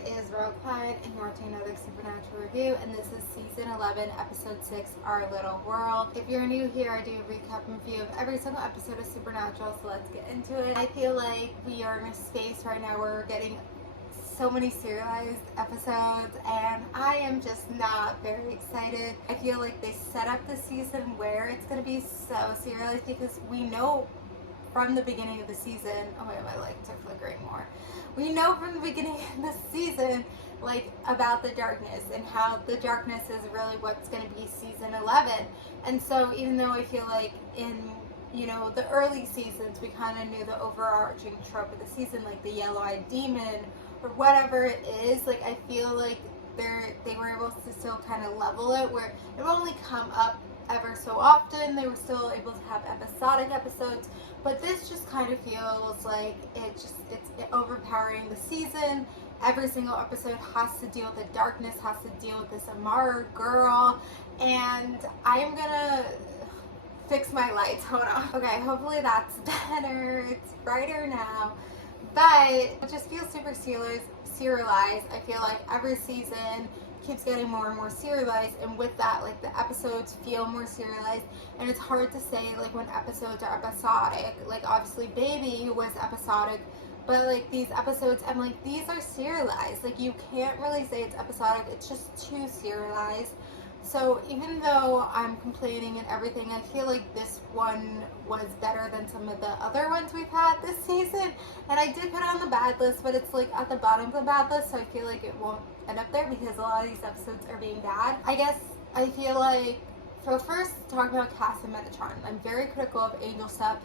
it is Royal Klein, and you're watching another Supernatural review, and this is Season 11, Episode 6, Our Little World. If you're new here, I do a recap and review of every single episode of Supernatural, so let's get into it. I feel like we are in a space right now where we're getting so many serialized episodes, and I am just not very excited. I feel like they set up the season where it's going to be so serialized because we know from the beginning of the season, oh wait, my lights are flickering more. We know from the beginning of the season, like, about the darkness and how the darkness is really what's going to be season 11. And so even though I feel like in, the early seasons, we kind of knew the overarching trope of the season, like the yellow-eyed demon or whatever it is, like, I feel like they were able to still kind of level it where it would only come up ever so often. They were still able to have episodic episodes, but this just kind of feels like it's overpowering the season. Every single episode has to deal with the darkness, has to deal with this Amara girl, and I'm gonna fix my lights. Hold on. Okay, hopefully that's better. It's brighter now, but it just feels super serialized. I feel like every season keeps getting more and more serialized, and with that, like, the episodes feel more serialized, and it's hard to say, like, when episodes are episodic. Like, obviously Baby was episodic, but like these episodes, I'm like, these are serialized. Like, you can't really say it's episodic, it's just too serialized. So even though I'm complaining and everything, I feel like this one was better than some of the other ones we've had this season. And I did put it on the bad list, but it's like at the bottom of the bad list, so I feel like it won't end up there because a lot of these episodes are being bad. I guess I feel like, so first, talking about Cass and Metatron, I'm very critical of Angel stuff.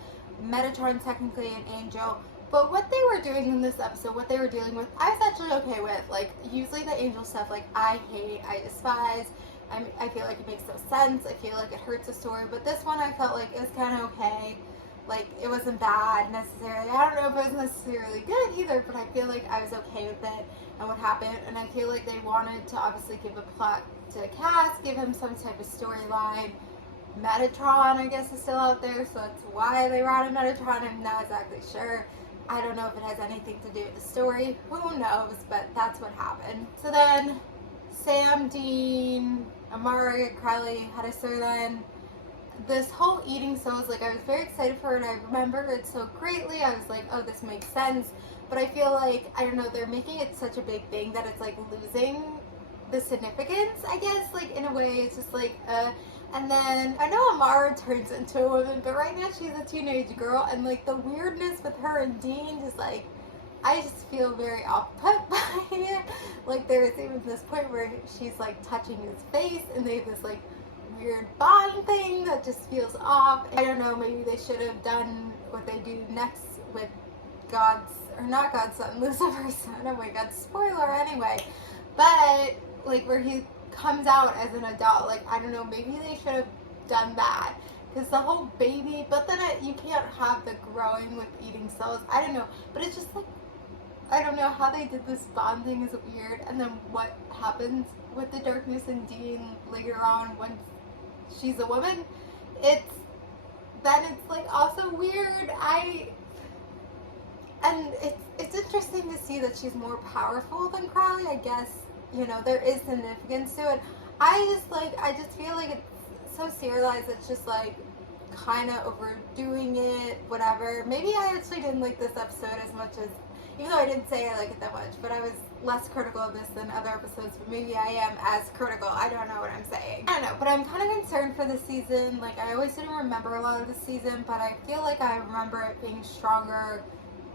Metatron technically an angel, but what they were doing in this episode, what they were dealing with, I was actually okay with. Like, usually the angel stuff, like, I hate, I despise. I feel like it makes no sense. I feel like it hurts the story. But this one, I felt like it was kind of okay. Like, it wasn't bad necessarily. I don't know if it was necessarily good either, but I feel like I was okay with it and what happened. And I feel like they wanted to obviously give a plot to Cass, give him some type of storyline. Metatron, I guess, is still out there, so that's why they brought in Metatron. I'm not exactly sure. I don't know if it has anything to do with the story. Who knows? But that's what happened. So then, Sam, Dean, Amara, Crowley had a storyline. This whole eating souls, like, I was very excited for it. I remember it so greatly. I was like, oh, this makes sense. But I feel like, I don't know, they're making it such a big thing that it's like losing the significance, I guess. Like, in a way, it's just like, and then I know Amara turns into a woman, but right now she's a teenage girl, and like the weirdness with her and Dean, just like, I just feel very off-put by it. Like, there's even this point where she's like touching his face, and they have this like weird bond thing that just feels off. I don't know, maybe they should have done what they do next with not God's son, Lucifer's son. Oh my god, spoiler anyway. But like, where he comes out as an adult, like, I don't know, maybe they should have done that. Because the whole baby, but then you can't have the growing with eating cells. I don't know, but it's just like, I don't know how they did this bond thing is weird. And then what happens with the darkness and Dean later on when she's a woman, it's like also weird. And it's interesting to see that she's more powerful than Crowley, I guess. There is significance to it. I just feel like it's so serialized, it's just like kind of overdoing it, whatever. Maybe I actually didn't like this episode as much as, even though I didn't say I like it that much, but I was less critical of this than other episodes, but maybe I am as critical. I don't know what I'm saying. I don't know, but I'm kind of concerned for the season. Like, I always didn't remember a lot of the season, but I feel like I remember it being stronger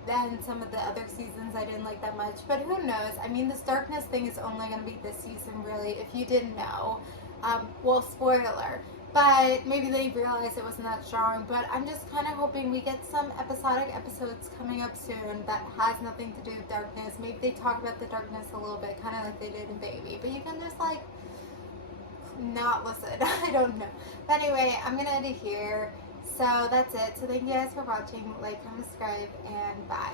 than some of the other seasons I didn't like that much. But who knows? I mean, this darkness thing is only going to be this season, really, if you didn't know. Well, spoiler. But maybe they realized it wasn't that strong. But I'm just kind of hoping we get some episodic episodes coming up soon that has nothing to do with darkness. Maybe they talk about the darkness a little bit, kind of like they did in Baby. But you can just, like, not listen. I don't know. But anyway, I'm going to end it here. So that's it. So thank you guys for watching. Like, comment, subscribe, and bye.